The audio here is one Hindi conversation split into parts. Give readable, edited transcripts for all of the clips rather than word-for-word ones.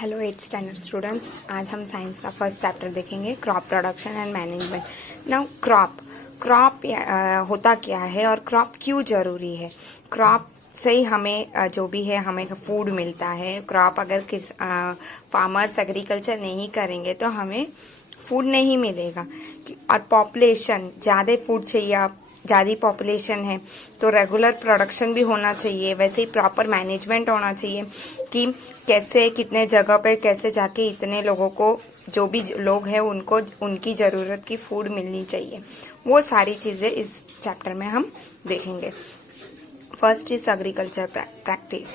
हेलो 8th स्टैंडर्ड स्टूडेंट्स, आज हम साइंस का फर्स्ट चैप्टर देखेंगे, crop production and management. Now crop होता क्या है और क्रॉप क्यों जरूरी है। क्रॉप से ही हमें जो भी है हमें फूड मिलता है। क्रॉप अगर फार्मर्स एग्रीकल्चर नहीं करेंगे तो हमें फूड नहीं मिलेगा। और पॉपुलेशन ज़्यादा फूड चाहिए, आप ज़्यादा पॉपुलेशन है तो रेगुलर प्रोडक्शन भी होना चाहिए, वैसे ही प्रॉपर मैनेजमेंट होना चाहिए कि कैसे कितने जगह पे कैसे जाके इतने लोगों को, जो भी लोग हैं उनको उनकी ज़रूरत की फूड मिलनी चाहिए। वो सारी चीज़ें इस चैप्टर में हम देखेंगे। First is agriculture practice.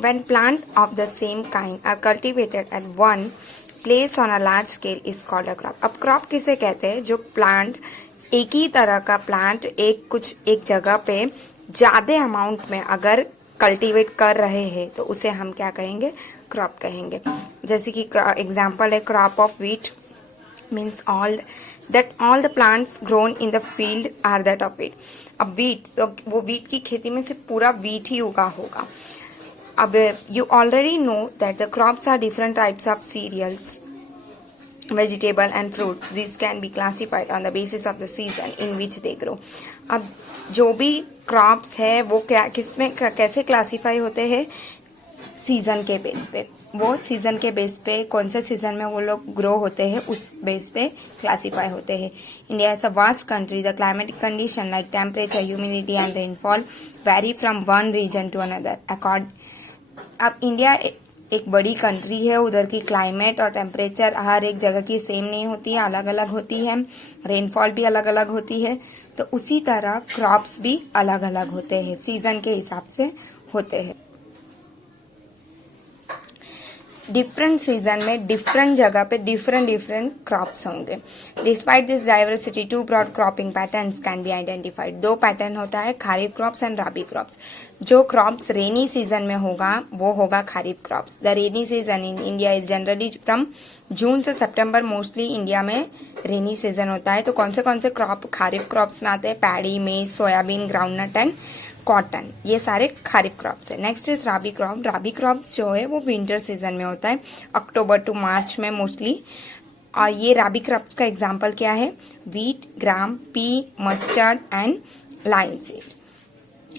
When plant of the same kind are cultivated at one place on a large scale is called a crop। अब क्रॉप किसे कहते हैं? जो प्लांट एक ही तरह का प्लांट एक जगह पे ज्यादा अमाउंट में अगर कल्टीवेट कर रहे हैं तो उसे हम क्या कहेंगे? क्रॉप कहेंगे। जैसे कि एग्जांपल है crop of wheat, means all the plants grown in the field are that of wheat। अब व्हीट तो वो व्हीट की खेती में से पूरा व्हीट ही उगा होगा। अब you already know that the crops are different types of cereals, vegetable and fruit। These can be classified on the basis of the season in which they grow। अब जो भी क्रॉप्स है वो किसमें कैसे क्लासीफाई होते हैं? सीजन के बेस पे। वो सीजन के बेस पे कौन से सीजन में वो लोग ग्रो होते हैं उस बेस पे क्लासीफाई होते हैं। India is a vast country. The climatic condition like temperature, humidity and rainfall vary from one region to another. अब इंडिया एक बड़ी कंट्री है, उधर की क्लाइमेट और टेम्परेचर हर एक जगह की सेम नहीं होती है, अलग अलग होती है। रेनफॉल भी अलग अलग होती है। तो उसी तरह क्रॉप्स भी अलग अलग होते हैं, सीजन के हिसाब से होते हैं। डिफरेंट सीजन में डिफरेंट जगह पे डिफरेंट क्रॉप्स होंगे। Despite this diversity two broad cropping patterns can be identified. दो पैटर्न होता है, kharif crops and rabi crops. जो क्रॉप्स रेनी सीजन में होगा वो होगा kharif crops. The rainy season in India is generally from June से सितंबर। मोस्टली इंडिया में रेनी सीजन होता है। तो कौन से क्रॉप खरीफ क्रॉप्स में आते हैं? पैडी, मेज, सोयाबीन, ग्राउंडनट एंड कॉटन, ये सारे खरीफ क्रॉप्स है। Next is rabi crop. Rabi crops जो है वो विंटर सीजन में होता है, अक्टूबर टू मार्च में मोस्टली। और ये राबी क्रॉप्स का एग्जांपल क्या है? Wheat, gram, pea, mustard and linseed.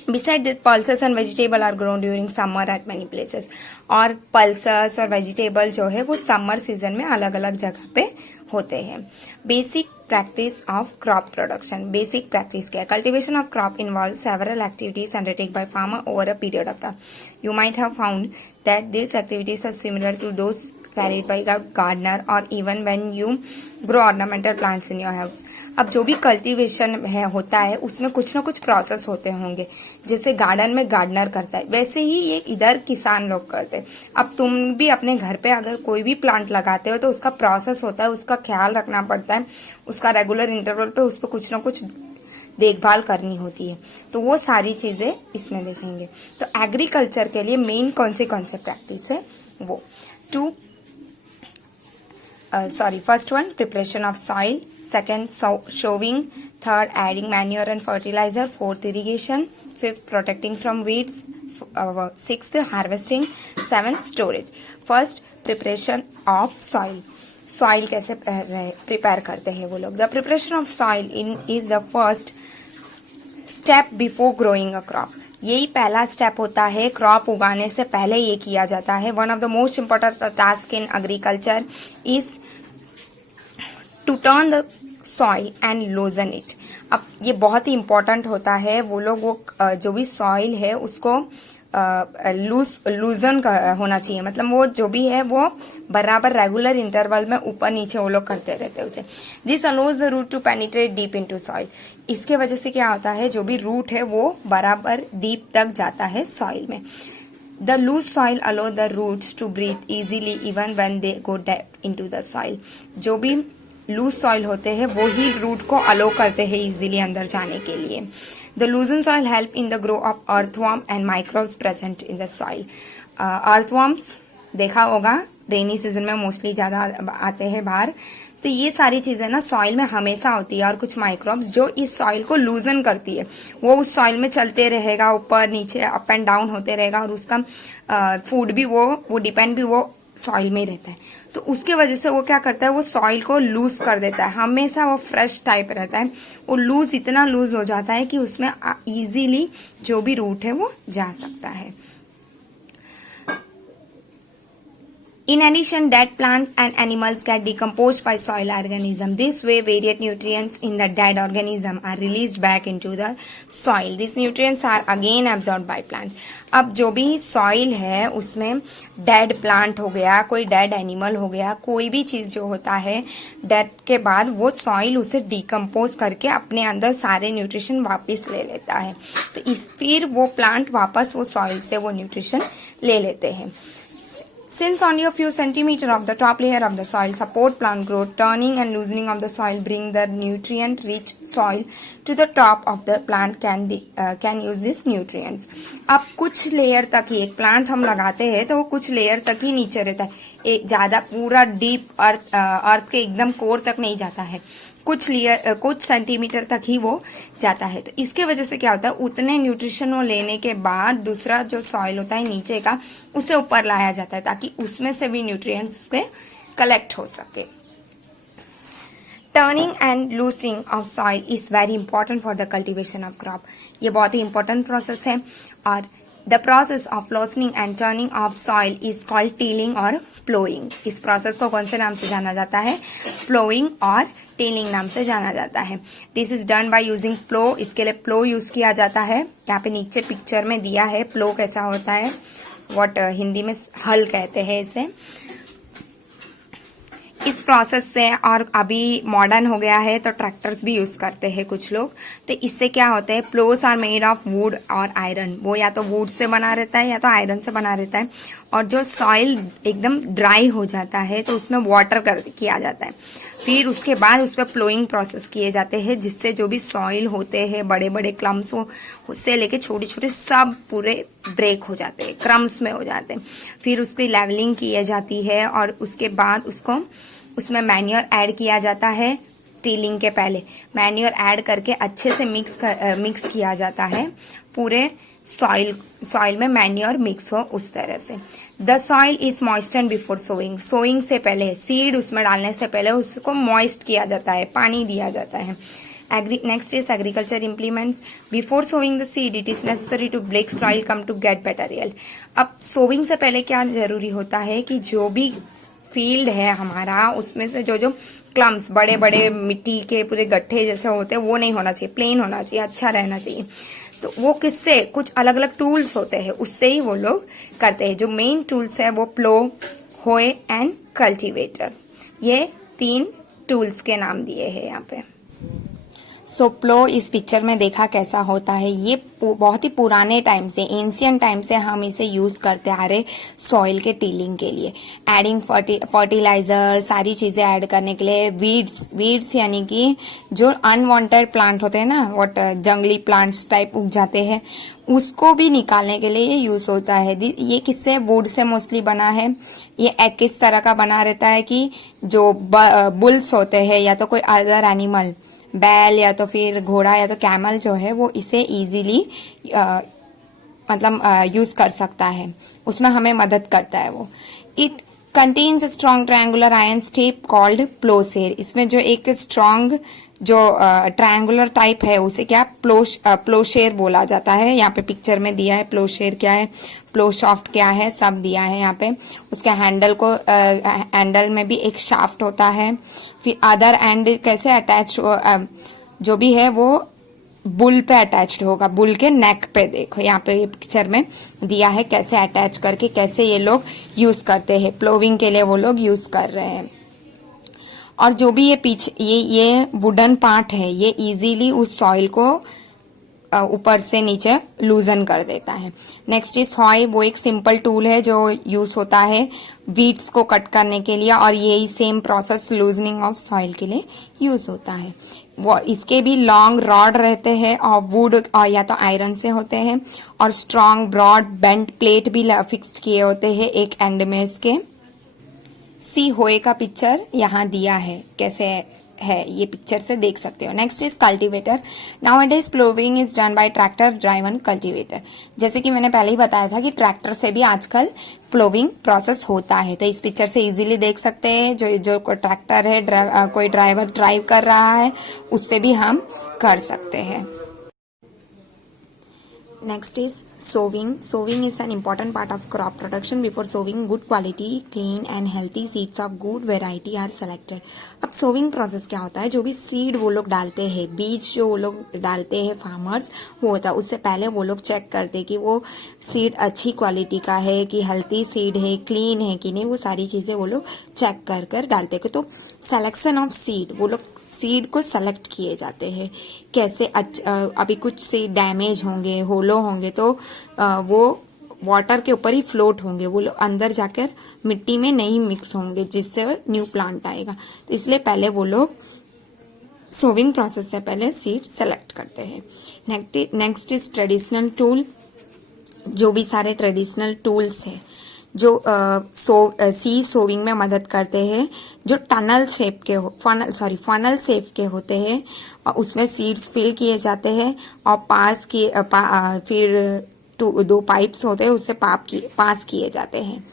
Besides this, pulses and vegetable are grown during summer at many places। और पल्सेस और वेजिटेबल जो है वो समर सीजन में अलग अलग जगह पे होते हैं। Basic practice of crop production. Basic practice क्या है? Cultivation of crop involve several activities undertake by farmer over a period of time. You might have found that this activities are similar to those carried by a gardener or even when you grow ornamental plants in your house। अब जो भी कल्टीवेशन है होता है उसमें कुछ ना कुछ प्रोसेस होते होंगे। जैसे गार्डन में गार्डनर करता है वैसे ही ये इधर किसान लोग करते हैं। अब तुम भी अपने घर पे अगर कोई भी प्लांट लगाते हो तो उसका प्रोसेस होता है, उसका ख्याल रखना पड़ता है, उसका रेगुलर इंटरवल पे उस पर कुछ ना कुछ देखभाल करनी होती है। तो वो सारी चीजें इसमें देखेंगे। तो एग्रीकल्चर के लिए मेन कौन से प्रैक्टिस है वो first one preparation of soil, second sowing, third adding manure and fertilizer, fourth irrigation, fifth protecting from weeds, sixth harvesting, seventh storage। first preparation of soil। Soil कैसे प्रिपेयर करते हैं वो लोग? The preparation of soil is the first step before growing a crop. यही पहला स्टेप होता है, क्रॉप उगाने से पहले ये किया जाता है। One of the most important task in agriculture is to turn the soil and loosen it. अब ये बहुत ही इम्पोर्टेंट होता है। वो लोग जो भी सॉइल है उसको लूजन होना चाहिए, मतलब वो जो भी है वो बराबर रेगुलर इंटरवल में ऊपर नीचे वो लोग करते रहते हैं उसे। This allows the root to penetrate deep into soil. इसके वजह से क्या होता है, जो भी रूट है वो बराबर डीप तक जाता है सॉइल में। The loose soil allow the roots to breathe easily even when they go deep into the soil. जो भी लूज सॉइल होते हैं वो ही रूट को अलो करते हैं इजीली अंदर जाने के लिए। The loosened soil help in the grow of earthworm and microbes present in the soil। earthworms देखा होगा रेनी सीजन में मोस्टली ज्यादा आते हैं बाहर। तो ये सारी चीजें ना सॉइल में हमेशा होती है, और कुछ माइक्रोब्स जो इस सॉइल को लूजन करती है। वो उस सॉइल में चलते रहेगा, ऊपर नीचे अप एंड डाउन होते रहेगा, और उसका फूड भी वो डिपेंड भी वो सॉइल में ही रहता है, तो उसके वजह से वो क्या करता है, वो सॉइल को लूज कर देता है, हमेशा वो फ्रेश टाइप रहता है। वो लूज इतना लूज हो जाता है कि उसमें इजीली जो भी रूट है वो जा सकता है। In addition, dead plants and animals get decomposed by soil organism. This way, various nutrients in the dead organism are released back into the soil. These nutrients are again absorbed by plants. अब जो भी सॉइल है उसमें डेड प्लांट हो गया, कोई डेड एनिमल हो गया, कोई भी चीज जो होता है डेड के बाद वो सॉइल उसे डिकम्पोज करके अपने अंदर सारे न्यूट्रिशन वापस ले लेता है। तो फिर वो प्लांट वापस वो सॉइल से वो न्यूट्रिशन ले लेते हैं। Since only a few centimeters of the top layer of the soil support plant growth, turning and loosening of the soil bring the nutrient-rich soil to the top of the plant can use these nutrients. अब कुछ लेयर तक ही एक प्लांट हम लगाते हैं तो वो कुछ लेयर तक ही नीचे रहता है, एक ज्यादा पूरा डीप अर्थ के एकदम कोर तक नहीं जाता है, कुछ सेंटीमीटर तक ही वो जाता है। तो इसके वजह से क्या होता है, उतने न्यूट्रिशन वो लेने के बाद दूसरा जो सॉइल होता है नीचे का उसे ऊपर लाया जाता है ताकि उसमें से भी न्यूट्रिएंट्स उसके कलेक्ट हो सके। Turning and loosing of soil is very important for the cultivation of crop. ये बहुत ही इंपॉर्टेंट प्रोसेस है और the process of loosening and turning of soil is called tilling और प्लोइंग। इस प्रोसेस को कौन से नाम से जाना जाता है, प्लोइंग और टिलिंग नाम से जाना जाता है। This is done by using plough. इसके लिए प्लो यूज किया जाता है। यहाँ पे नीचे पिक्चर में दिया है प्लो कैसा होता है, व्हाट हिंदी में हल कहते हैं इसे। इस प्रोसेस से, और अभी मॉडर्न हो गया है तो ट्रैक्टर्स भी यूज करते हैं कुछ लोग। तो इससे क्या होता है, प्लोस आर मेड ऑफ वुड और आयरन। वो या तो वुड से बना रहता है या तो आयरन से बना रहता है। और जो सॉइल एकदम ड्राई हो जाता है तो उसमें वाटर किया जाता है, फिर उसके बाद उस पर प्लोइंग प्रोसेस किए जाते हैं जिससे जो भी सॉइल होते हैं बड़े बड़े क्लम्स उससे लेके छोटे छोटे सब पूरे ब्रेक हो जाते हैं, क्रम्स में हो जाते हैं। फिर उसकी लेवलिंग की जाती है और उसके बाद उसमें मैन्योर ऐड किया जाता है। टिलिंग के पहले मैन्योर ऐड करके अच्छे से मिक्स किया जाता है, पूरे सॉइल में मैन्योर मिक्स हो उस तरह से। The soil is moisten before sowing. Sowing से पहले, सीड उसमें डालने से पहले उसको मॉइस्ट किया जाता है, पानी दिया जाता है। Next is agriculture implements. Before sowing the seed it is necessary to break soil come to get material. अब सोइंग से पहले क्या जरूरी होता है कि जो भी फील्ड है हमारा उसमें से जो क्लम्स बड़े बड़े मिट्टी के पूरे गड्ढे जैसे होते हैं वो नहीं होना चाहिए, प्लेन होना चाहिए, अच्छा रहना चाहिए। तो वो किससे, कुछ अलग अलग टूल्स होते हैं उससे ही वो लोग करते हैं। जो मेन टूल्स है वो प्लो, होए एंड कल्टीवेटर, ये 3 टूल्स के नाम दिए हैं यहाँ पे। सो प्लो इस पिक्चर में देखा कैसा होता है। ये बहुत ही पुराने टाइम से, एंशियंट टाइम से हम इसे यूज करते आ रहे सॉइल के टिलिंग के लिए, एडिंग फर्टिलाइजर, सारी चीजें ऐड करने के लिए। वीड्स यानी कि जो अनवांटेड प्लांट होते हैं ना, व्हाट जंगली प्लांट्स टाइप उग जाते हैं, उसको भी निकालने के लिए ये यूज होता है। ये किससे, वुड से मोस्टली बना है। ये एक किस तरह का बना रहता है कि जो बुल्स होते हैं या तो कोई अदर एनिमल, बैल या तो फिर घोड़ा या तो कैमल जो है वो इसे इजीली मतलब यूज कर सकता है, उसमें हमें मदद करता है वो। It contains strong triangular iron step called ploughshare. इसमें जो एक स्ट्रॉन्ग जो ट्रायंगुलर टाइप है उसे क्या प्लोशेर बोला जाता है। यहाँ पे पिक्चर में दिया है प्लोशेर क्या है, प्लोशाफ्ट क्या है, सब दिया है यहाँ पे। उसके हैंडल में भी एक शाफ्ट होता है। फिर अदर एंड कैसे अटैच जो भी है वो बुल पे अटैच्ड होगा, बुल के नेक पे। देखो यहाँ पे पिक्चर में दिया है कैसे अटैच करके कैसे ये लोग यूज करते हैं, प्लोविंग के लिए वो लोग यूज कर रहे हैं। और जो भी ये पीछे ये वुडन पार्ट है ये इजीली उस सॉइल को ऊपर से नीचे लूजन कर देता है। Next is हॉय। वो एक सिंपल टूल है जो यूज होता है वीड्स को कट करने के लिए, और यही same process loosening of soil के लिए यूज होता है। वो इसके भी लॉन्ग रॉड रहते हैं और वुड या तो आयरन से होते हैं, और स्ट्रॉन्ग ब्रॉड बेंट प्लेट भी फिक्स्ड किए होते हैं एक एंड में इसके। सी होए का पिक्चर यहाँ दिया है कैसे है, ये पिक्चर से देख सकते हो। Next is cultivator. Nowadays ploughing is done by tractor driven cultivator. जैसे कि मैंने पहले ही बताया था कि ट्रैक्टर से भी आजकल प्लोविंग प्रोसेस होता है, तो इस पिक्चर से इजीली देख सकते हैं। जो कोई ट्रैक्टर है, कोई ड्राइवर ड्राइव कर रहा है, उससे भी हम कर सकते हैं। Next is sowing. Sowing is an important part of crop production. Before sowing, good quality, clean and healthy seeds of good variety are selected. अब sowing process क्या होता है? जो भी सीड वो लोग डालते हैं, बीज जो वो लोग डालते हैं फार्मर्स, वो होता है उससे पहले वो लोग चेक करते हैं कि वो सीड अच्छी क्वालिटी का है, कि हेल्थी सीड है, क्लीन है कि नहीं, वो सारी चीजें वो लोग चेक कर कर डालते हैं। तो सिलेक्शन ऑफ सीड, वो लोग सीड को सेलेक्ट किए जाते हैं। कैसे अभी कुछ सीड डैमेज होंगे, होलो होंगे, तो वो वाटर के ऊपर ही फ्लोट होंगे, वो अंदर जाकर मिट्टी में नहीं मिक्स होंगे, जिससे न्यू प्लांट आएगा। तो इसलिए पहले वो लोग सोविंग प्रोसेस से पहले सीड सेलेक्ट करते हैं। Next is traditional tool. जो भी सारे ट्रेडिशनल टूल्स है जो सी सोविंग में मदद करते हैं, जो टनल शेप के फनल शेप के होते हैं, उसमें सीड्स फिल किए जाते हैं और फिर दो पाइप्स होते हैं, उससे पास किए जाते हैं।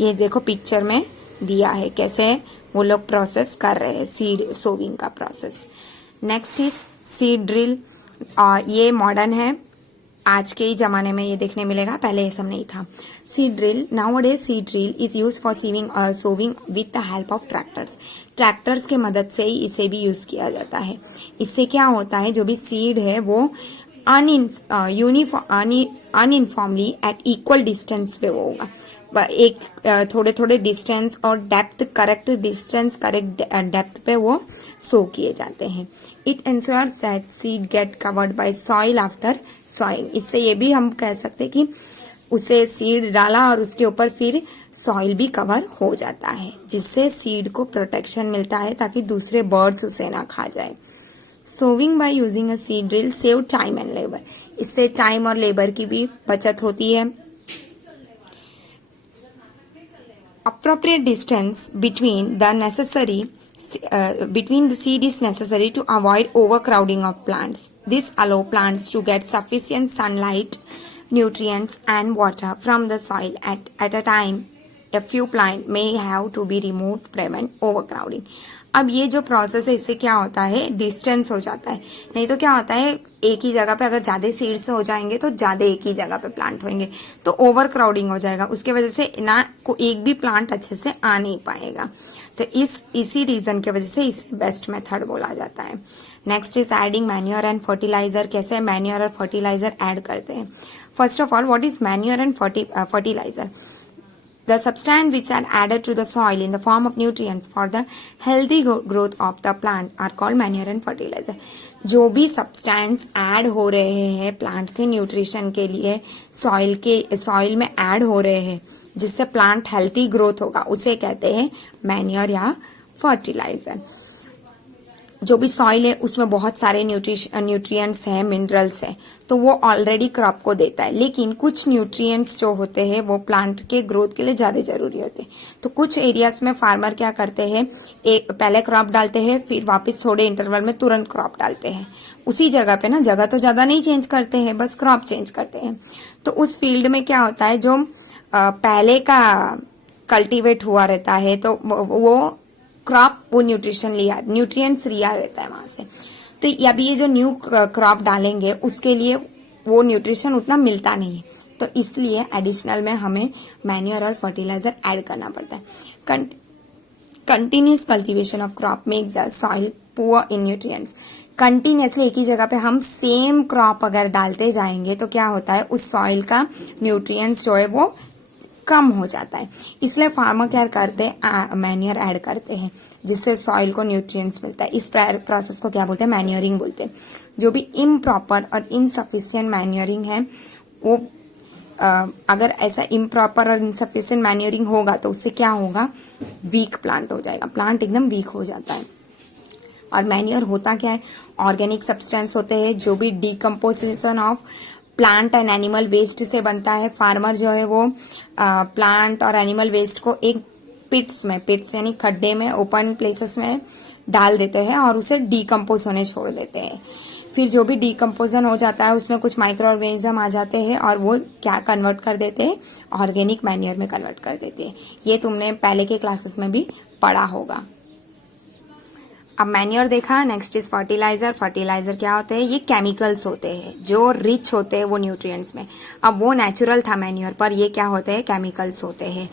ये देखो पिक्चर में दिया है कैसे वो लोग प्रोसेस कर रहे हैं सीड सोविंग का process. Next is seed drill. ये मॉडर्न है, आज के ही जमाने में ये देखने मिलेगा, पहले ये सब नहीं था। Seed drill. Nowadays seed drill is use for sowing with the help of tractors. Tractors के मदद से ही इसे भी यूज किया जाता है। इससे क्या होता है, जो भी सीड है वो अनइनफॉर्मली एट इक्वल डिस्टेंस पे वो होगा, एक थोड़े थोड़े डिस्टेंस और करेक्ट डेप्थ पे वो सो किए जाते हैं। It ensures that seed get covered by soil after sowing। इससे ये भी हम कह सकते हैं कि उसे सीड डाला और उसके ऊपर फिर सॉइल भी कवर हो जाता है, जिससे सीड को प्रोटेक्शन मिलता है ताकि दूसरे बर्ड्स उसे ना खा जाए। Sowing by using a seed drill save time and labour. इससे टाइम और लेबर की भी बचत होती है। Appropriate distance between the seed is necessary to avoid overcrowding of plants. This allows plants to get sufficient sunlight, nutrients and water from the soil at a time. A few plants may have to be removed to prevent overcrowding. अब ये जो प्रोसेस है, इससे क्या होता है, डिस्टेंस हो जाता है। नहीं तो क्या होता है, एक ही जगह पे अगर ज्यादा सीड्स हो जाएंगे तो ज्यादा एक ही जगह पे प्लांट होंगे, तो ओवर क्राउडिंग हो जाएगा, उसके वजह से ना को एक भी प्लांट अच्छे से आ नहीं पाएगा। तो इसी रीजन की वजह से इसे बेस्ट मेथड बोला जाता है। Next is adding manure and fertiliser. कैसे मैन्योर और फर्टिलाइजर ऐड करते हैं? First of all, what is manure and fertiliser? The substance which are added to the soil in the form of nutrients for the healthy growth of the plant are called manure and fertilizer. जो भी सब्सटेंस ऐड हो रहे हैं प्लांट के न्यूट्रिशन के लिए, सॉइल में ऐड हो रहे हैं, जिससे प्लांट हेल्थी ग्रोथ होगा, उसे कहते हैं मैन्योर या फर्टिलाइजर। जो भी सॉइल है उसमें बहुत सारे न्यूट्रिएंट्स हैं, मिनरल्स हैं, तो वो ऑलरेडी क्रॉप को देता है। लेकिन कुछ न्यूट्रिएंट्स जो होते हैं वो प्लांट के ग्रोथ के लिए ज्यादा जरूरी होते हैं। तो कुछ एरियाज में फार्मर क्या करते हैं, पहले क्रॉप डालते हैं, फिर वापस थोड़े इंटरवल में तुरंत क्रॉप डालते हैं। उसी जगह पे ना, जगह तो ज्यादा नहीं चेंज करते हैं, बस क्रॉप चेंज करते हैं। तो उस फील्ड में क्या होता है, जो पहले का कल्टीवेट हुआ रहता है, तो वो क्रॉप वो न्यूट्रिएंट्स लिया रहता है वहां से। तो अभी ये जो न्यू क्रॉप डालेंगे उसके लिए वो न्यूट्रिशन उतना मिलता नहीं है, तो इसलिए एडिशनल में हमें मैन्योर और फर्टिलाइजर ऐड करना पड़ता है। Continuous cultivation of crop make the soil poor in nutrients. Continuously एक ही जगह पे हम सेम क्रॉप अगर डालते जाएंगे तो क्या होता है, उस सॉइल का न्यूट्रिएंट्स जो है वो कम हो जाता है। इसलिए फार्मर क्या करते हैं, मैन्योर ऐड करते हैं, जिससे सॉइल को न्यूट्रिएंट्स मिलता है। इस प्रोसेस को क्या बोलते हैं, मैन्योरिंग बोलते हैं। जो भी इम्प्रॉपर और इनसफिशिएंट मैन्योरिंग है, वो अगर ऐसा इम्प्रॉपर और इनसफिशिएंट मैन्योरिंग होगा तो उससे क्या होगा, वीक प्लांट हो जाएगा, प्लांट एकदम वीक हो जाता है। और मैन्योर होता क्या है, ऑर्गेनिक सब्सटेंस होते हैं, जो भी decomposition of plant and animal waste से बनता है। फार्मर जो है वो प्लांट और एनिमल वेस्ट को एक पिट्स यानी खड्डे में, ओपन प्लेसेस में डाल देते हैं और उसे डीकम्पोज होने छोड़ देते हैं। फिर जो भी डीकम्पोजन हो जाता है उसमें कुछ माइक्रो ऑर्गेनिज्म आ जाते हैं और वो क्या कन्वर्ट कर देते हैं, ऑर्गेनिक मैन्योर में कन्वर्ट कर देते हैं। ये तुमने पहले के क्लासेस में भी पढ़ा होगा। अब मैन्योर देखा, नेक्स्ट इज फर्टिलाइजर। फर्टिलाइजर क्या होते हैं? ये केमिकल्स होते हैं जो रिच होते हैं वो न्यूट्रिएंट्स में। अब वो नेचुरल था मैन्योर, पर ये क्या होते हैं? केमिकल्स होते हैं।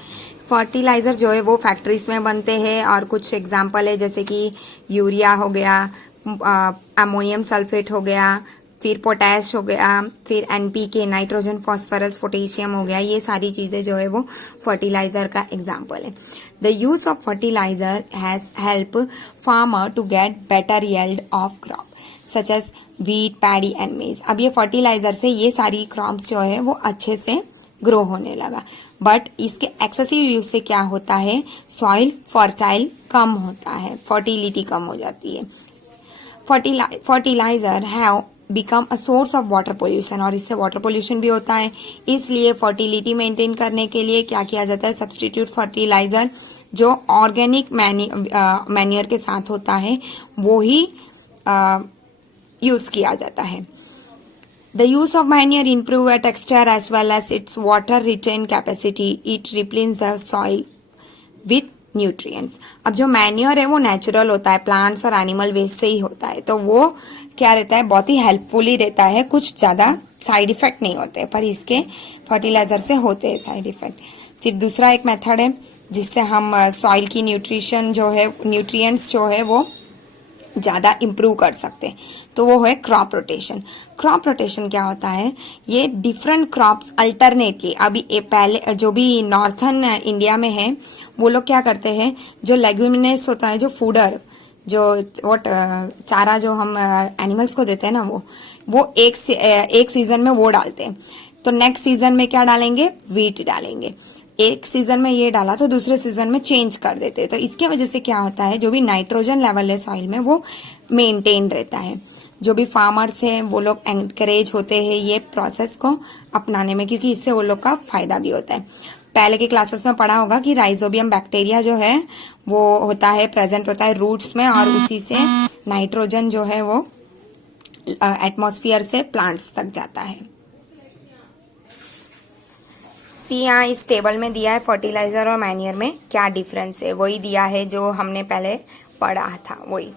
फर्टिलाइजर जो है वो फैक्ट्रीज में बनते हैं और कुछ एग्जांपल है जैसे कि यूरिया हो गया, अमोनियम सल्फेट हो गया, फिर पोटैश हो गया, फिर एनपीके नाइट्रोजन फॉस्फोरस पोटेशियम हो गया। ये सारी चीजें जो है वो फर्टिलाइजर का एग्जाम्पल है। The use of fertiliser has help farmer to get better yield of crop such as wheat, paddy and maize. अब ये फर्टिलाइजर से ये सारी क्रॉप्स जो है वो अच्छे से ग्रो होने लगा। बट इसके एक्सेसिव यूज से क्या होता है? सॉइल फर्टाइल कम होता है, फर्टिलिटी कम हो जाती है। Fertiliser have become a source of water pollution, और इससे वाटर पोल्यूशन भी होता है। इसलिए फर्टिलिटी मेंटेन करने के लिए क्या किया जाता है? सब्स्टिट्यूट फर्टिलाइजर जो ऑर्गेनिक मैन्योर के साथ होता है वो ही यूज किया जाता है। The use of manure improve a texture as well as its water retain capacity. It replace the soil with nutrients. अब जो मैन्योर है वो नेचुरल होता है, प्लांट्स और एनिमल वेस्ट से ही होता है, तो वो क्या रहता है? बहुत ही हेल्पफुली रहता है, कुछ ज्यादा साइड इफेक्ट नहीं होते, पर इसके फर्टिलाइजर से होते हैं साइड इफेक्ट। फिर दूसरा एक मेथड है जिससे हम सॉइल की न्यूट्रिशन जो है, न्यूट्रिएंट्स जो है वो ज्यादा इंप्रूव कर सकते हैं, तो वो है क्रॉप रोटेशन। क्रॉप रोटेशन क्या होता है? ये डिफरेंट क्रॉप्स अल्टरनेटली, अभी पहले जो भी नॉर्थन इंडिया में है वो लोग क्या करते हैं, जो लेग्यूमिनेस होता है, जो फूडर, जो वो चारा जो हम एनिमल्स को देते हैं ना, वो एक सीजन में वो डालते हैं, तो नेक्स्ट सीजन में क्या डालेंगे? व्हीट डालेंगे। एक सीजन में ये डाला तो दूसरे सीजन में चेंज कर देते हैं, तो इसके वजह से क्या होता है? जो भी नाइट्रोजन लेवल है सॉइल में वो मेंटेन रहता है। जो भी फार्मर्स हैं वो लोग एनकरेज होते हैं ये प्रोसेस को अपनाने में, क्योंकि इससे वो लोग का फायदा भी होता है। पहले के क्लासेस में पढ़ा होगा कि राइजोबियम बैक्टीरिया जो है वो होता है, प्रेजेंट होता है रूट्स में, और उसी से नाइट्रोजन जो है वो एटमॉस्फेयर से प्लांट्स तक जाता है। सी यहाँ इस टेबल में दिया है फर्टिलाइजर और मैन्योर में क्या डिफरेंस है, वही दिया है जो हमने पहले पढ़ा था वही।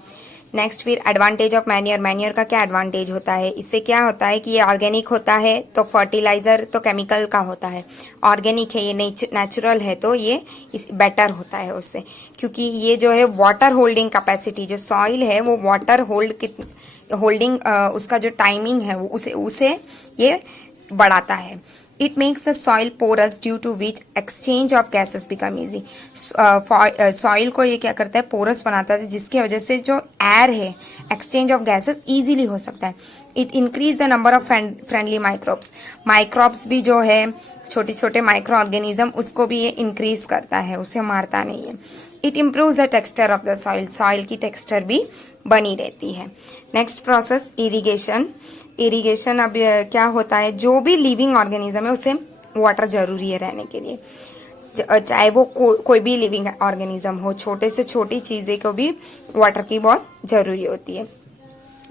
नेक्स्ट फिर एडवांटेज ऑफ मैन्योर। मैन्योर का क्या एडवांटेज होता है? इससे क्या होता है कि ये ऑर्गेनिक होता है, तो फर्टिलाइजर तो केमिकल का होता है, ऑर्गेनिक है, ये नेचुरल है, तो ये बेटर होता है उससे, क्योंकि ये जो है वाटर होल्डिंग कैपेसिटी, जो सॉइल है वो वाटर होल्डिंग उसका जो टाइमिंग है वो उसे ये बढ़ाता है। It makes the soil porous due to which exchange of gases become easy. Soil को ये क्या करता है? पोरस बनाता है, जिसकी वजह से जो एयर है, एक्सचेंज ऑफ गैसेस इजीली हो सकता है। It increase the number of friendly microbes. Microbes भी जो है छोटे छोटे माइक्रो ऑर्गेनिज्म, उसको भी ये इंक्रीज करता है, उसे मारता नहीं है। It improves the texture of the soil. Soil की टेक्सचर भी बनी रहती है। Next process irrigation. इरिगेशन अब क्या होता है? जो भी लिविंग ऑर्गेनिज्म है उसे वाटर जरूरी है रहने के लिए, चाहे वो कोई भी लिविंग ऑर्गेनिज्म हो, छोटे से छोटी चीजें को भी वाटर की बहुत जरूरी होती है।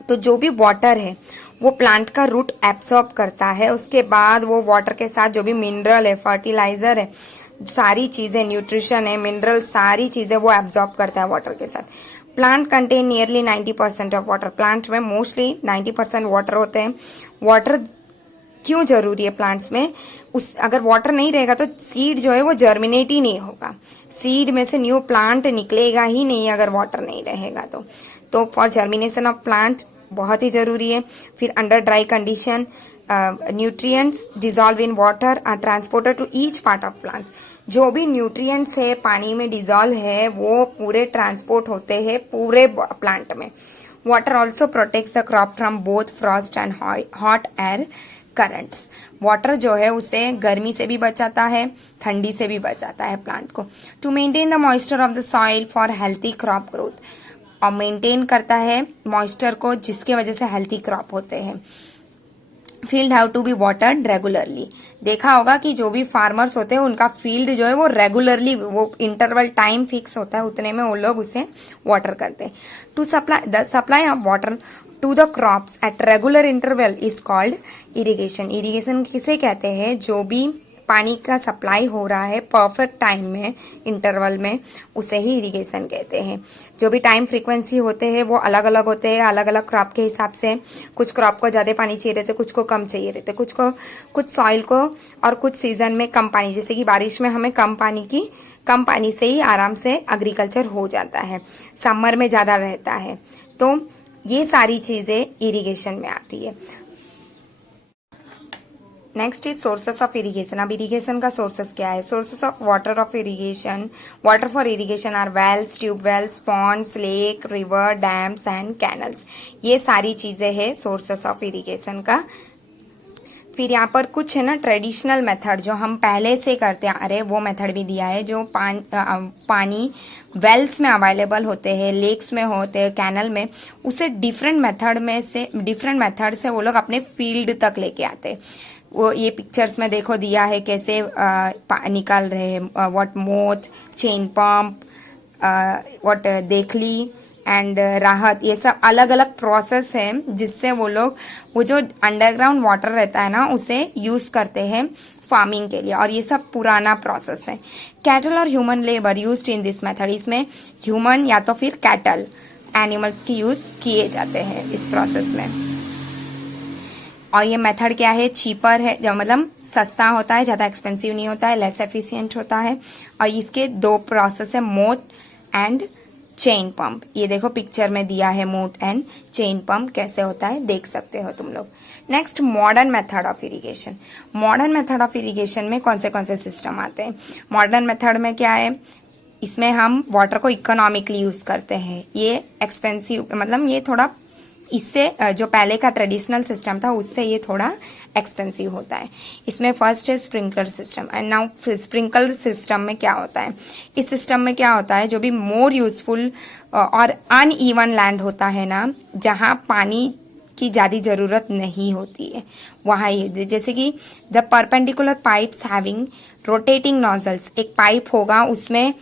तो जो भी वाटर है वो प्लांट का रूट एब्सॉर्ब करता है, उसके बाद वो वाटर के साथ जो भी मिनरल है, फर्टिलाइजर है, सारी चीजें, न्यूट्रिशन है, मिनरल, सारी चीजें वो एब्सॉर्ब करता है वाटर के साथ। Plant contain nearly 90% of water. Plant में मोस्टली 90% वाटर होते हैं। वाटर क्यों जरूरी है प्लांट्स में? अगर वाटर नहीं रहेगा तो सीड जो है वो जर्मिनेट ही नहीं होगा, सीड में से न्यू प्लांट निकलेगा ही नहीं अगर वाटर नहीं रहेगा तो फॉर जर्मिनेशन ऑफ प्लांट बहुत ही जरूरी है। फिर under dry condition nutrients dissolve in water are transported to each part of plants. जो भी न्यूट्रिएंट्स है पानी में डिजॉल्व है वो पूरे ट्रांसपोर्ट होते हैं पूरे प्लांट में। Water also protects the crop from both Frost and hot air currents. Water जो है उसे गर्मी से भी बचाता है, ठंडी से भी बचाता है प्लांट को। To maintain the moisture of the soil for healthy crop growth, और मेंटेन करता है मॉइस्चर को जिसके वजह से हेल्थी क्रॉप होते हैं। Field have to be watered regularly. देखा होगा कि जो भी फार्मर्स होते हैं उनका फील्ड जो है वो रेगुलरली, वो इंटरवल टाइम फिक्स होता है, उतने में वो लोग उसे वाटर करते हैं। To supply the supply of water to the crops at regular interval is called irrigation. Irrigation किसे कहते हैं? जो भी पानी का सप्लाई हो रहा है परफेक्ट टाइम में, इंटरवल में, उसे ही इरिगेशन कहते हैं। जो भी टाइम फ्रीक्वेंसी होते हैं वो अलग अलग होते हैं, अलग अलग क्रॉप के हिसाब से। कुछ क्रॉप को ज्यादा पानी चाहिए रहते, कुछ को कम चाहिए रहते, कुछ सॉइल को, और कुछ सीजन में कम पानी, जैसे कि बारिश में हमें कम पानी से ही आराम से एग्रीकल्चर हो जाता है, समर में ज्यादा रहता है। तो ये सारी चीजें इरिगेशन में आती है। Next is sources of irrigation. अब इरिगेशन का सोर्सेस क्या है? Sources of irrigation, water for irrigation are wells, tube wells, ponds, lake, river, dams and canals. ये सारी चीजें हैं सोर्सेस ऑफ इरिगेशन का। फिर यहाँ पर कुछ है ना ट्रेडिशनल मेथड जो हम पहले से करते आ रहे, वो मेथड भी दिया है। जो पानी वेल्स में अवेलेबल होते हैं, लेक्स में होते हैं, कैनल में, उसे डिफरेंट मेथड से वो लोग अपने फील्ड तक लेके आते हैं। वो ये पिक्चर्स में देखो दिया है कैसे निकाल रहे हैं। What moth, chain pump, what देखली एंड राहत, ये सब अलग अलग प्रोसेस है जिससे वो लोग वो जो अंडरग्राउंड वाटर रहता है ना उसे यूज करते हैं फार्मिंग के लिए, और ये सब पुराना प्रोसेस है। कैटल और human labour used in this method. इसमें ह्यूमन या तो फिर कैटल एनिमल्स की यूज किए जाते हैं इस प्रोसेस में। और ये मेथड क्या है? चीपर है, जो मतलब सस्ता होता है, ज्यादा एक्सपेंसिव नहीं होता है, लेस एफिशिएंट होता है। और इसके दो प्रोसेस है, मोथ एंड चेन पंप। ये देखो पिक्चर में दिया है मोट एंड चेन पंप कैसे होता है, देख सकते हो तुम लोग। Next modern method of irrigation. Modern method of irrigation में कौन से सिस्टम आते हैं? मॉडर्न मेथड में क्या है? इसमें हम वाटर को इकोनॉमिकली यूज करते हैं। ये एक्सपेंसिव, मतलब ये थोड़ा इससे जो पहले का ट्रेडिशनल सिस्टम था उससे ये थोड़ा एक्सपेंसिव होता है। इसमें फर्स्ट है sprinkler system. And now sprinkler system में क्या होता है? इस सिस्टम में क्या होता है, जो भी मोर यूजफुल और अनइवन लैंड होता है ना, जहां पानी की ज्यादा जरूरत नहीं होती है, वहां ये, जैसे कि the perpendicular pipes having rotating nozzles. एक पाइप होगा, उसमें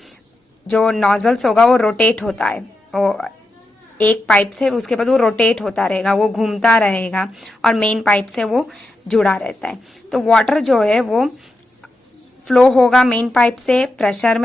जो नॉजल्स होगा वो रोटेट होता है, वो एक पाइप से उसके बाद वो रोटेट होता रहेगा, वो घूमता रहेगा, और मेन पाइप से वो जुड़ा रहता है। तो वाटर जो है वो फ्लो होगा मेन पाइप से, प्रेशर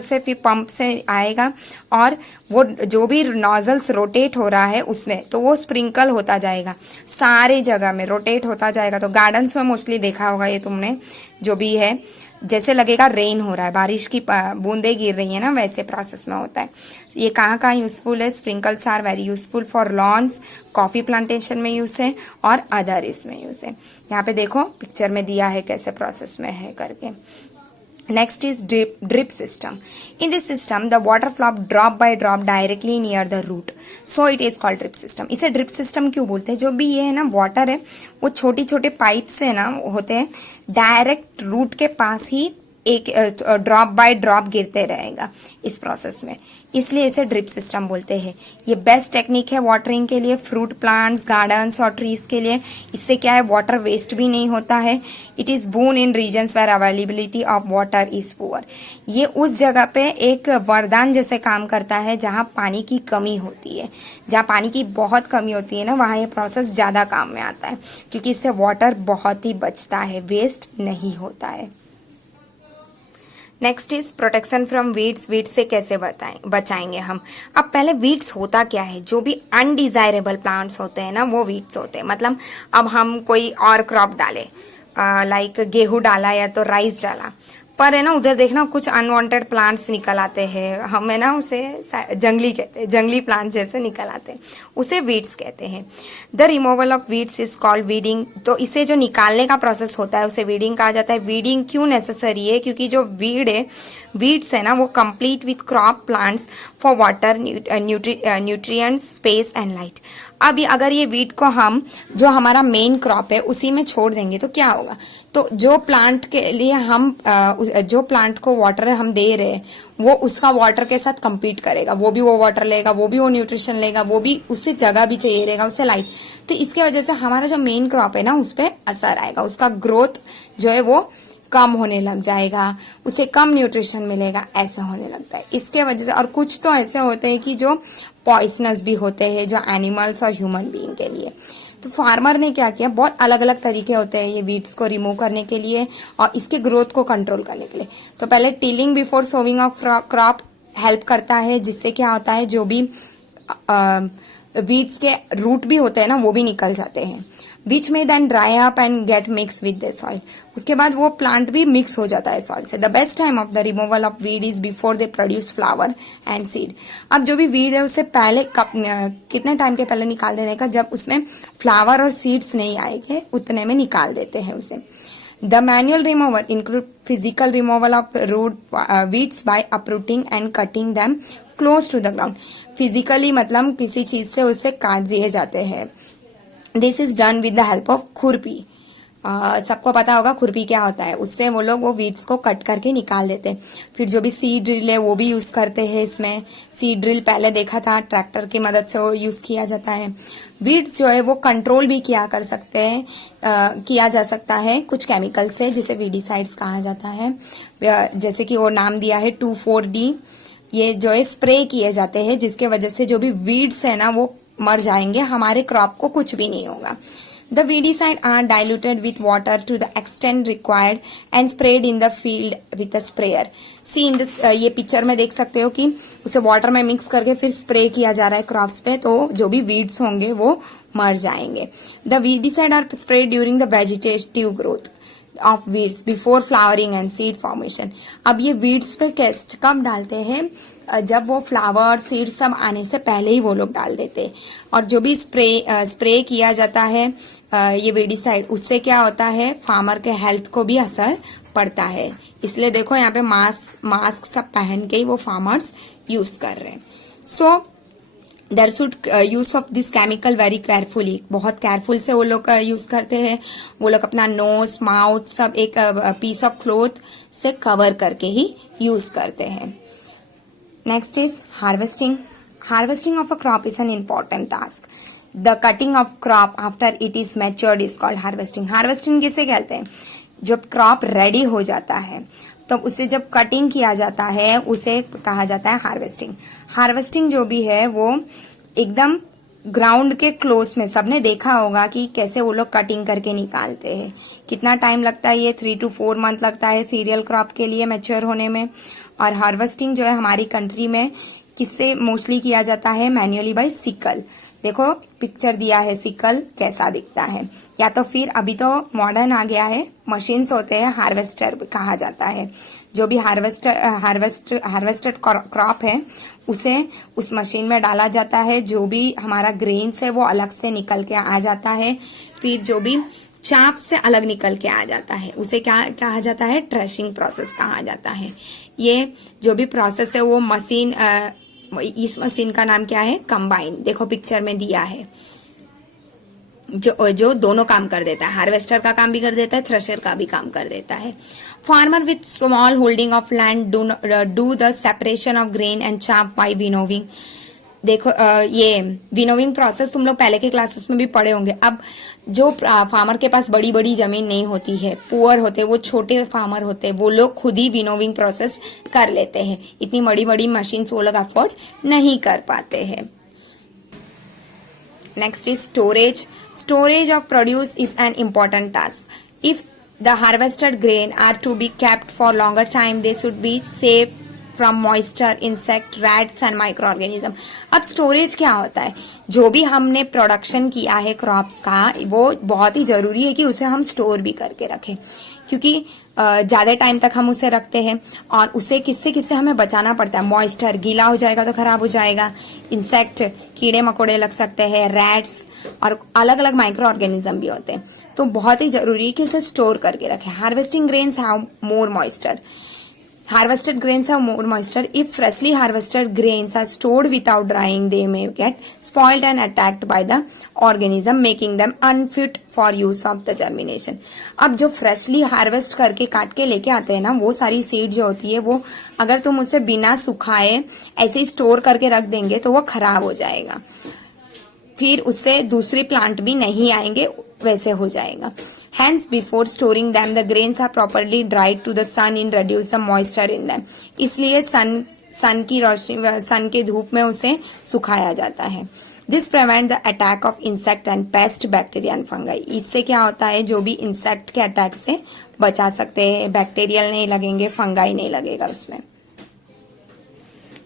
से फिर पंप से आएगा, और वो जो भी नॉजल्स रोटेट हो रहा है उसमें, तो वो स्प्रिंकल होता जाएगा, सारे जगह में रोटेट होता जाएगा। तो गार्डन्स में मोस्टली देखा होगा ये तुमने, जो भी है, जैसे लगेगा रेन हो रहा है, बारिश की बूंदे गिर रही है ना, वैसे प्रोसेस में होता है। ये कहाँ यूजफुल है? Sprinkles are very useful for lawns, coffee plantation में यूज है, और अदर इसमें यूज है। यहाँ पे देखो पिक्चर में दिया है कैसे प्रोसेस में है करके। Next is drip system. In this system, the water flow drop by drop directly near the root. So it is called drip system. इसे drip system क्यों बोलते हैं? जो भी ये है ना वाटर है, वो छोटी छोटे पाइप से ना होते हैं, डायरेक्ट रूट के पास ही एक ड्रॉप बाय ड्रॉप गिरते रहेगा इस प्रोसेस में, इसलिए इसे ड्रिप सिस्टम बोलते हैं। ये बेस्ट टेक्निक है वाटरिंग के लिए, फ्रूट प्लांट्स, गार्डन्स और ट्रीज के लिए। इससे क्या है, वाटर वेस्ट भी नहीं होता है। It is boon in regions where availability of water is poor. ये उस जगह पे एक वरदान जैसे काम करता है जहां पानी की कमी होती है, जहां पानी की बहुत कमी होती है ना, वहां ये प्रोसेस ज्यादा काम में आता है, क्योंकि इससे वाटर बहुत ही बचता है, वेस्ट नहीं होता है। Next is protection from weeds. Weeds से कैसे बचाएंगे हम? अब पहले वीड्स होता क्या है? जो भी अनडिजायरेबल प्लांट्स होते हैं ना, वो वीड्स होते हैं। मतलब अब हम कोई और क्रॉप डाले, लाइक गेहूं डाला या तो राइस डाला, पर है ना उधर देखना कुछ अनवांटेड प्लांट्स निकल आते हैं, हम है ना उसे जंगली कहते हैं, जंगली प्लांट जैसे निकल आते हैं, उसे वीड्स कहते हैं। The removal of weeds is called weeding. तो इसे जो निकालने का प्रोसेस होता है उसे वीडिंग कहा जाता है। वीडिंग क्यों नेसेसरी है? क्योंकि जो वीड्स है ना, वो complete with crop plants for water, nutrients, space and light. अभी अगर ये वीट को हम जो हमारा मेन क्रॉप है उसी में छोड़ देंगे तो क्या होगा, तो जो प्लांट के लिए हम जो प्लांट को वाटर हम दे रहे हैं वो उसका वाटर के साथ compete करेगा, वो भी वो वाटर लेगा, वो भी वो न्यूट्रिशन लेगा, वो भी उससे जगह भी चाहिए रहेगा, उससे लाइट। तो इसके वजह से हमारा जो मेन क्रॉप है ना उस पर असर आएगा, उसका ग्रोथ जो है वो कम होने लग जाएगा, उसे कम न्यूट्रिशन मिलेगा, ऐसा होने लगता है इसके वजह से। और कुछ तो ऐसे होते हैं कि जो पॉइजनस भी होते हैं जो एनिमल्स और ह्यूमन बीइंग के लिए। तो फार्मर ने क्या किया, बहुत अलग अलग तरीके होते हैं ये वीड्स को रिमूव करने के लिए और इसके ग्रोथ को कंट्रोल करने के लिए। तो पहले tilling before sowing of crop help करता है, जिससे क्या होता है जो भी वीड्स के रूट भी होते हैं ना वो भी निकल जाते हैं, विच में then dry up and get mix with the soil. उसके बाद वो प्लांट भी मिक्स हो जाता है सॉइल से। The best time of the removal of weed is before they produce flower and seed. अब जो भी वीड है उससे पहले कितने टाइम के पहले निकाल देने का, जब उसमें फ्लावर और सीड्स नहीं आएंगे उतने में निकाल देते हैं उसे। The manual removal include physical removal of root weeds by uprooting and cutting them close to the ground. Physically मतलब किसी चीज से उसे काट दिए जाते हैं। This is done with the help of खुरपी। सबको पता होगा खुरपी क्या होता है, उससे वो लोग वो वीड्स को कट करके निकाल देते हैं। फिर जो भी सीड ड्रिल है वो भी यूज करते हैं इसमें। सीड ड्रिल पहले देखा था ट्रैक्टर की मदद से वो यूज किया जाता है। वीड्स जो है वो कंट्रोल भी किया कर सकते हैं, किया जा सकता है कुछ केमिकल से, जिसे वीडीसाइड्स कहा जाता है। जैसे कि वो नाम दिया है 2,4-D। ये जो है स्प्रे किए जाते हैं, जिसके वजह से जो भी वीड्स है ना वो मर जाएंगे, हमारे क्रॉप को कुछ भी नहीं होगा। The weedicide are diluted with water to the extent required and sprayed in the field with a sprayer. See in this ये पिक्चर में देख सकते हो कि उसे वाटर में मिक्स करके फिर स्प्रे किया जा रहा है क्रॉप्स पे, तो जो भी वीड्स होंगे वो मर जाएंगे। The weedicide are sprayed during the vegetative growth of weeds before flowering and seed formation. अब ये वीड्स पे कब डालते हैं, जब वो फ्लावर सीड सब आने से पहले ही वो लोग डाल देते हैं। और जो भी स्प्रे किया जाता है ये वीडीसाइड, उससे क्या होता है फार्मर के हेल्थ को भी असर पड़ता है। इसलिए देखो यहाँ पे मास्क सब पहन के ही वो फार्मर्स यूज कर रहे हैं। So there should use of this chemical very carefully, बहुत केयरफुल से वो लोग यूज करते हैं। वो लोग अपना नोज माउथ सब एक पीस ऑफ क्लॉथ से कवर करके ही यूज करते हैं। Next is harvesting. Harvesting of a crop is an important task. The cutting of crop after it is matured is called harvesting. Harvesting किसे कहते हैं, जब क्रॉप रेडी हो जाता है तो उसे जब कटिंग किया जाता है उसे कहा जाता है हार्वेस्टिंग। हार्वेस्टिंग जो भी है वो एकदम ग्राउंड के क्लोज में, सबने देखा होगा कि कैसे वो लोग कटिंग करके निकालते हैं। कितना टाइम लगता है, ये 3 to 4 मंथ लगता है सीरियल क्रॉप के लिए मैच्योर होने में। और हार्वेस्टिंग जो है हमारी कंट्री में किससे मोस्टली किया जाता है, मैन्युअली बाय सिकल। देखो पिक्चर दिया है सिकल कैसा दिखता है, या तो फिर अभी तो मॉडर्न आ गया है मशीन्स होते हैं, हार्वेस्टर कहा जाता है। जो भी हार्वेस्टेड क्रॉप है उसे उस मशीन में डाला जाता है, जो भी हमारा ग्रेन्स है वो अलग से निकल के आ जाता है। फिर जो भी चाप से अलग निकल के आ जाता है उसे क्या कहा जाता है, थ्रेशिंग प्रोसेस कहा जाता है। ये जो भी प्रोसेस है वो मशीन, इस मशीन का नाम क्या है, कंबाइन। देखो पिक्चर में दिया है, जो दोनों काम कर देता है, हार्वेस्टर का काम भी कर देता है, थ्रेशर का भी काम कर देता है। Farmer with small holding of land do the separation of grain and चाप बाय विनोविंग। देखो ये विनोविंग प्रोसेस तुम लोग पहले के क्लासेस में भी पढ़े होंगे। अब जो फार्मर के पास बड़ी बड़ी जमीन नहीं होती है, पुअर होते, वो छोटे फार्मर होते, वो लोग खुद ही विनोविंग प्रोसेस कर लेते हैं। इतनी बड़ी बड़ी मशीन वो लोग अफोर्ड नहीं कर पाते हैं। Next is storage. Storage of produce is an important task. If the harvested grain are to be kept for longer time, they should be safe from moisture, insect, rats and microorganism. अब स्टोरेज क्या होता है, जो भी हमने प्रोडक्शन किया है क्रॉप्स का वो बहुत ही जरूरी है कि उसे हम स्टोर भी करके रखें, क्योंकि ज्यादा टाइम तक हम उसे रखते हैं। और उसे किससे किससे हमें बचाना पड़ता है, मॉइस्चर, गीला हो जाएगा तो खराब हो जाएगा, इंसेक्ट, कीड़े मकोड़े लग सकते हैं, रैट्स और अलग अलग माइक्रो ऑर्गेनिज्म भी होते हैं। तो बहुत ही जरूरी है कि उसे स्टोर करके रखें। Harvesting grains have more moisture. Harvested grains have more moisture. If freshly harvested grains are stored without drying, they may get spoiled and attacked by the organism, making them unfit for use of the germination. अब जो freshly harvest करके काट के लेके आते हैं ना, वो सारी सीड जो होती है वो अगर तुम उसे बिना सुखाए ऐसे ही स्टोर करके रख देंगे तो वो खराब हो जाएगा, फिर उससे दूसरे प्लांट भी नहीं आएंगे, वैसे हो जाएगा. Hence, before storing them, the grains are properly dried to the sun in reduce the moisture in them. इसलिए सन की रोशनी, सन के धूप में उसे सुखाया जाता है. This prevent the attack of insect and pest, bacteria and fungi. इससे क्या होता है, जो भी इंसेक्ट के अटैक से बचा सकते हैं, बैक्टीरियल नहीं लगेंगे, फंगाई नहीं लगेगा उसमें.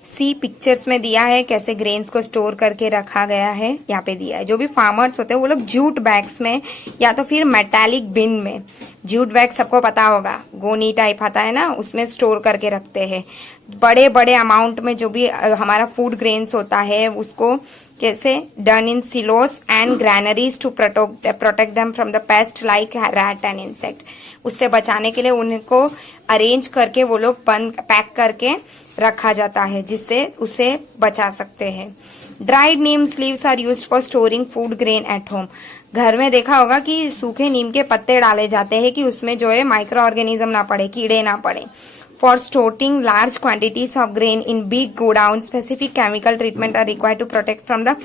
सी पिक्चर्स में दिया है कैसे ग्रेन्स को स्टोर करके रखा गया है, यहाँ पे दिया है. जो भी फार्मर्स होते हैं वो लोग जूट बैग्स में या तो फिर मेटालिक बिन में, जूट बैग सबको पता होगा, गोनी टाइप आता है ना, उसमें स्टोर करके रखते हैं. बड़े बड़े अमाउंट में जो भी हमारा फूड ग्रेन्स होता है उसको कैसे done in silos and granaries to protect them from the pest like rat and insect. उससे बचाने के लिए उनको अरेंज करके वो लोग बंद पैक करके रखा जाता है जिससे उसे बचा सकते हैं. Dried neem sleeves are used for storing food grain at home. घर में देखा होगा कि सूखे नीम के पत्ते डाले जाते हैं कि उसमें जो है माइक्रो ऑर्गेनिज्म ना पड़े, कीड़े ना पड़े. For storing large quantities of grain in big godowns, specific chemical treatment are required to protect from the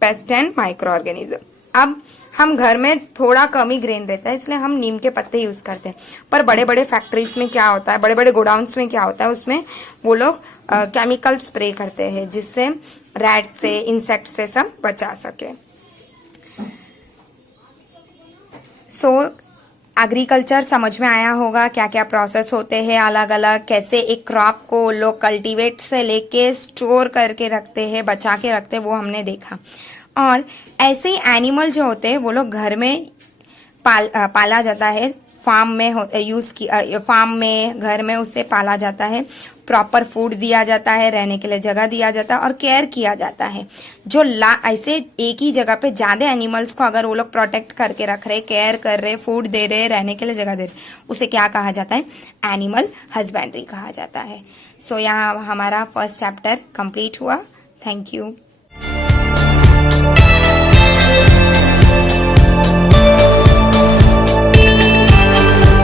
pest and microorganism. अब हम घर में थोड़ा कम ही ग्रेन रहता है इसलिए हम नीम के पत्ते यूज करते हैं, पर बड़े बड़े फैक्ट्रीज में क्या होता है, बड़े बड़े गोडाउन्स में क्या होता है, उसमें वो लोग केमिकल स्प्रे करते हैं जिससे रैट से, इंसेक्ट से सब बचा सके. सो एग्रीकल्चर समझ में आया होगा, क्या क्या प्रोसेस होते हैं अलग अलग, कैसे एक क्रॉप को लोग कल्टीवेट से लेके स्टोर करके रखते हैं, बचा के रखते हैं, वो हमने देखा. और ऐसे ही एनिमल जो होते हैं वो लोग घर में पाला जाता है, फार्म में फार्म में, घर में उसे पाला जाता है, प्रॉपर फूड दिया जाता है, रहने के लिए जगह दिया जाता है और केयर किया जाता है. जो ऐसे एक ही जगह पे ज्यादा एनिमल्स को अगर वो लोग प्रोटेक्ट करके रख रहे, केयर कर रहे, फूड दे रहे, रहने के लिए जगह दे रहे, उसे क्या कहा जाता है, एनिमल हस्बेंड्री कहा जाता है. सो यहाँ हमारा फर्स्ट चैप्टर कंप्लीट हुआ. Thank you.